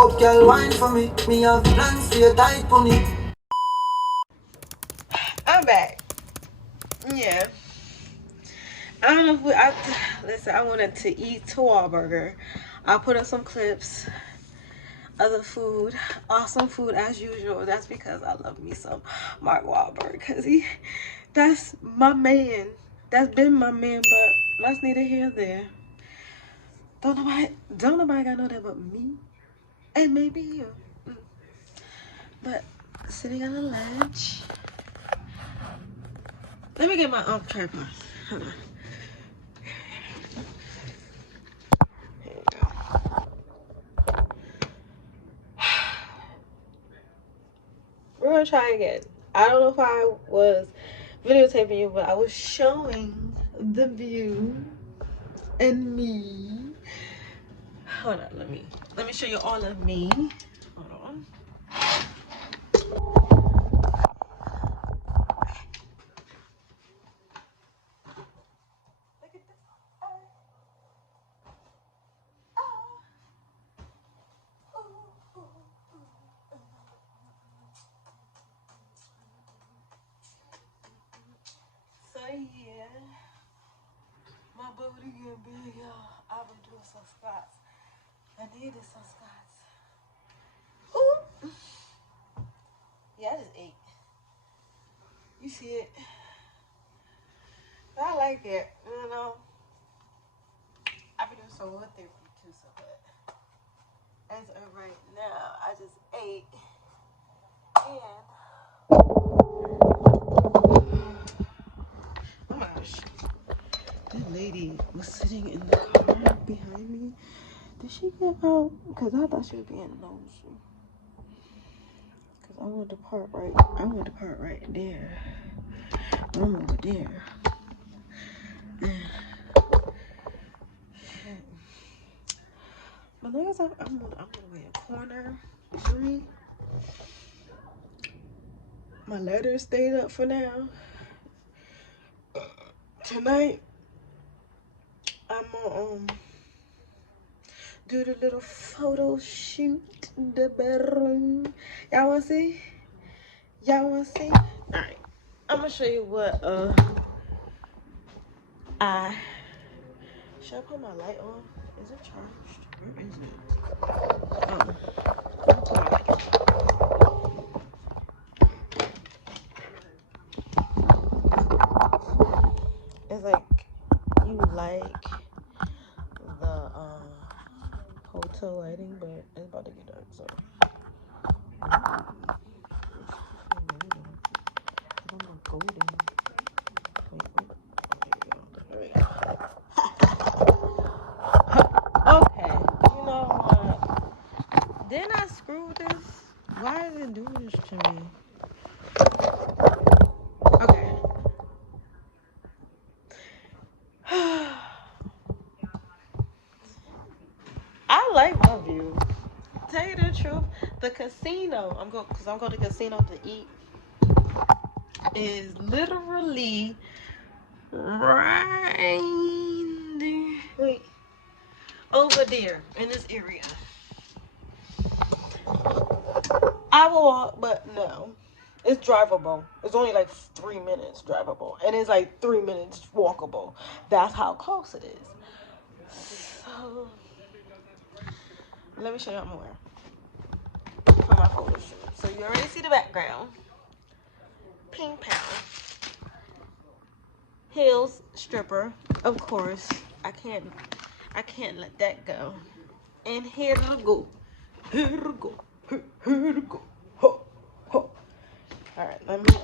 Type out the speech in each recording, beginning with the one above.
Girl, wine for me. Me have plans for your tight pony. I'm back. Yeah. I don't know if listen, I wanted to eat burger. I'll put up some clips. Other food, awesome food as usual. That's because I love me some Mark Wahlberg, because that's my man. That's been my man, but that's neither here nor there. Don't nobody got know that but me, and maybe you. But sitting on the ledge. Let me get my tripod. Hold on. Here you go. We're gonna try again. I don't know if I was videotaping you, but I was showing the view and me. Hold on, let me show you all of me. Hold on. Look at this. So yeah, my booty get big, y'all. I've been doing some squats. I needed some squats. Ooh. Yeah, I just ate. You see it? I like it. You know, I've been doing some wood therapy too, so but as of right now, I just ate and oh my gosh. That lady was sitting in the car behind me. Did she get out? Because I thought she was being nosy. Because I wanted to park right there. I'm over there. But as I'm gonna wait a corner drink. My letters stayed up for now. Tonight, I'm gonna do the little photo shoot in the bedroom. Y'all wanna see? Y'all wanna see? Alright. I'm gonna show you what I should I put my light on? Is it charged? Where is it? Oh. I'll put my light on. It's like you like the hotel lighting, but it's about to get dark, so golden. Wait. Okay, you know what? Didn't I screw with this? Why is it doing this to me? Okay. I like my view. Tell you the truth, the casino, I'm going to the casino to eat, is literally right there. Wait. Over there in this area. I will walk, but no. It's drivable. It's only like 3 minutes drivable. And it's like 3 minutes walkable. That's how close it is. So, let me show y'all more for my photo shoot. So you already see the background. Ping pow. Heels, stripper. Of course. I can't let that go. And here we go. Here we go. Here we go. Ho, ho. Alright, let me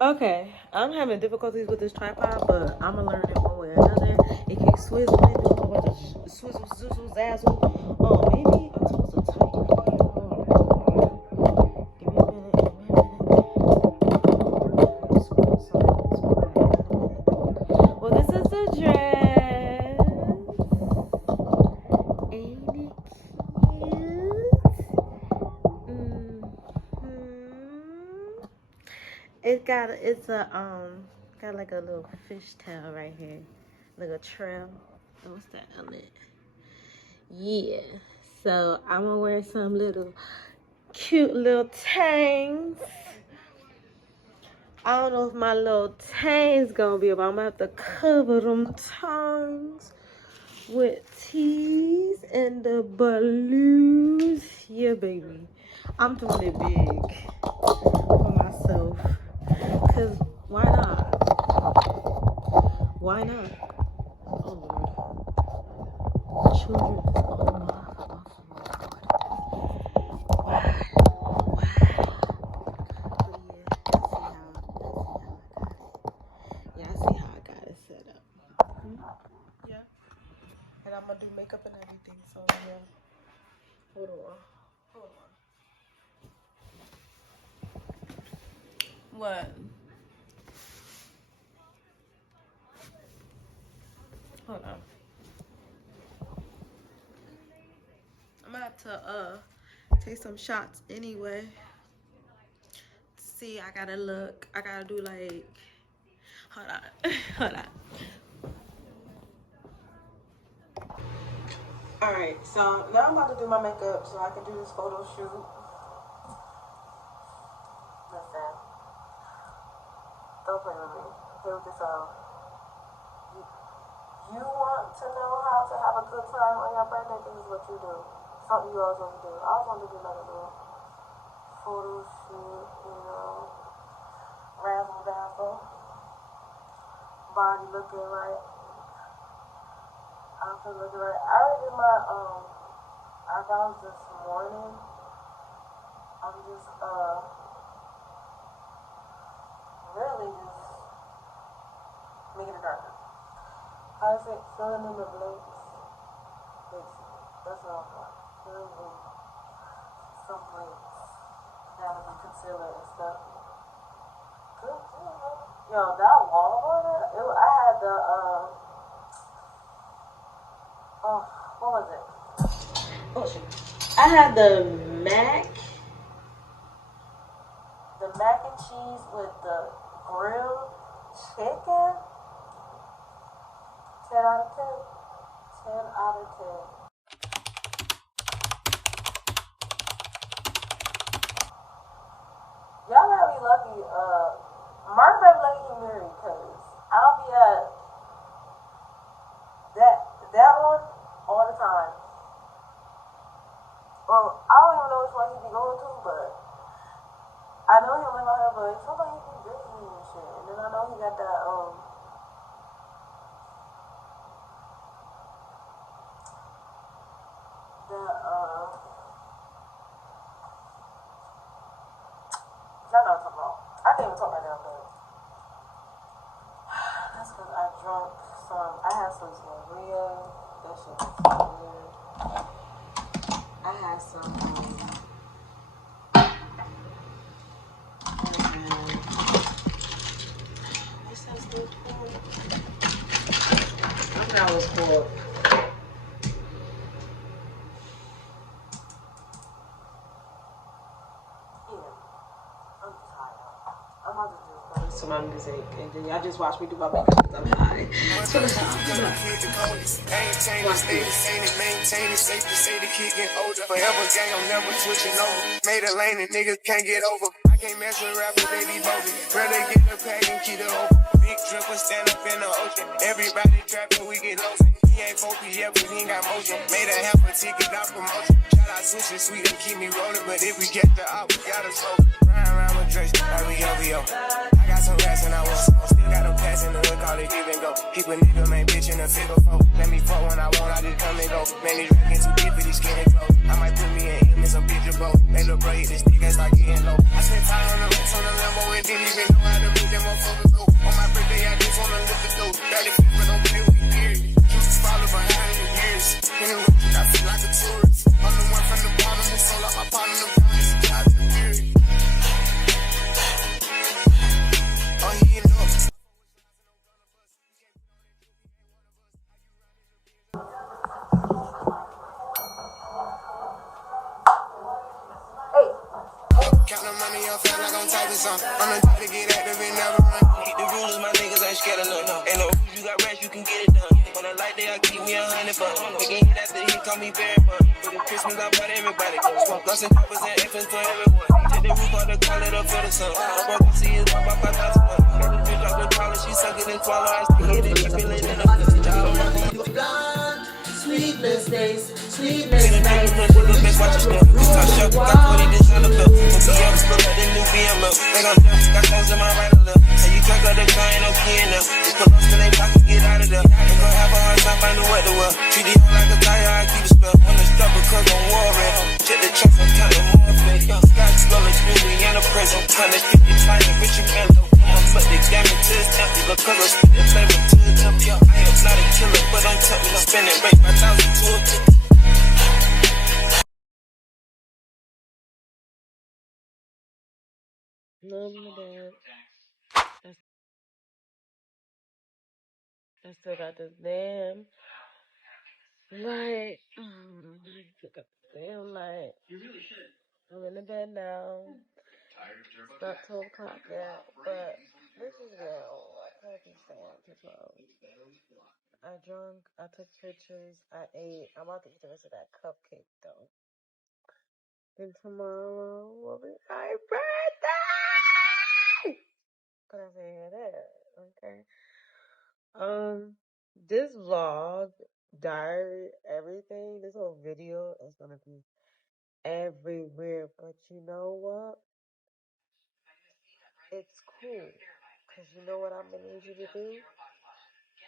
okay, I'm having difficulties with this tripod, but I'm gonna learn it one way or another. It keeps swizzling, doing a whole bunch of swizzle, zizzle, zazzle. Oh, maybe I'm supposed to tighten it. Hold on. Give me a minute. Well, this is the dress. Ain't it cute? It's got like a little fishtail right here, like a trail. What's that on it? Yeah. So I'm gonna wear some little cute little tangs. I don't know if my little tangs gonna be, but I'm gonna have to cover them tangs with tees and the balloons. Yeah, baby. I'm doing it big for myself. Cause why not? Why not? Oh Lord. Children. Oh my. Yeah, I see how I got it set up. Yeah. And I'm gonna do makeup and everything, so yeah. Hold on. What? Hold on. I'm gonna have to take some shots anyway. See, I gotta look. I gotta do like, hold on. Hold on. Alright, so now I'm about to do my makeup so I can do this photo shoot. Listen, don't play with me. Hear this out. You want to know how to have a good time on your birthday? This is what you do. Something you always want to do. I always want to do like a little photo shoot, you know, razzle dazzle, body looking right, outfit looking right. I already did my eyebrows this morning. I'm just really just making it darker. How is it? Filling in the blanks. That's what I'm doing. Filling in some blanks. Now with concealer and stuff. Good. Yo, that wall border, I had the what was it? Oh shit. I had the mac and cheese with the grilled chicken. 10 out of 10. 10 out of 10. Y'all gotta be lucky. Mark better lucky he married, cause I'll be at that one all the time. Well, I don't even know which one he be going to, but I know he'll live out here, but sometimes he be busy and shit. And then I know he got that y'all know what I'm talking about. I can't even talk right now, but that's because I drunk some. I had some sangria. That shit was good. I had some. What's that stuff called? I forgot what it's called. To my music, and then y'all just watch me do my makeup because I'm high. So let's maintain it, safe to say the kid get older. Forever gang, I'm never switching over. Made a lane and niggas can't get over. I can't mess with rappers, they be bogus. Rather get the pack and keep it open. Big dripper stand up in the ocean. Everybody trapping, we get lost. He ain't focused yet, but he ain't got motion. Made a half a ticket, not promotion. Shout out Sushi Sweet, they keep me rolling. But if we get the op, we gotta slow. Ride around with Drake, like we OVO. I got some rats and I want some. Still got them pass in the wood, call it give and go. Keep a nigga, man, bitch in a figure four. Let me fuck when I want, I just come and go. Man, these rackets too deep for these skinny clothes. I might put me in some picture boat. They look bro, hit this nigga, start getting low. I spent 500 racks on the Lambo and didn't even know how to make them motherfuckers go. On my birthday, I just wanna look the dope. 30 feet, but don't play with me, period. Just follow behind in the years. In the road, I feel like a tourist. I'm the one from the bottom who sold out my partner, the promise, God, the period. Oh, he enough. Count the money, I feel like I'm typing something. I'm the type to get active and never run. Keep the rulers, my niggas ain't scared of none. Ain't no rules, you got rats, you can get it done. On a light day, I keep me 100 bucks. Making hit after he call me very buck. For the Christmas, I bought everybody. Smoke guns and choppers and infants for everyone. Take the roof on the collar, the filter sun. I broke see his mom, I 5,000 bucks. Got the bitch off the collar, she suck it and swallow. I still hit it, she feeling in the Blonde, sleepless days, sleepless nights. watch your stuff. Top shelf, got 40 designer belt. Don't be up, look like the new BML. They gon' jump, got clothes in my right or left. And you track up the car, ain't no key in there. Just put us in they pocket, get out of there. They gon' have a hard time finding what to wear. Treat it like a tire, I keep a spell. On the stuff because I'm worried. Check the trunk, I'm counting more fake. Young Scott, Scarlet, Jewelry, and a present. 150 flying, Richard Mello. But they got me to his empty. Because I spit the flavor to the empty. I am not a killer, but I'm telling you, spending rate 5,000 to a 50. No, my bad. I still got this damn light. I still got this damn light. I'm in the bed now. It's not 12 o'clock yet, but this is real. I can't be staying till 12. I drunk, I took pictures, I ate. I'm about to eat the rest of that cupcake though. And tomorrow will be my birthday! Can I say that? Okay. This vlog, diary, everything, this whole video is gonna be everywhere. But you know what? It's cool. Cause you know what I'm gonna need you to do?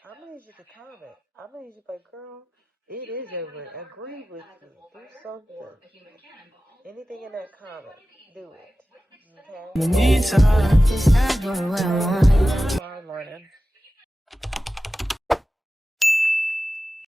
I'm gonna need you to comment. I'm gonna need you to be like, girl, it is everywhere. Agree with me. Do something. Anything in that comment. Do it. Okay? Meantime, Tomorrow morning.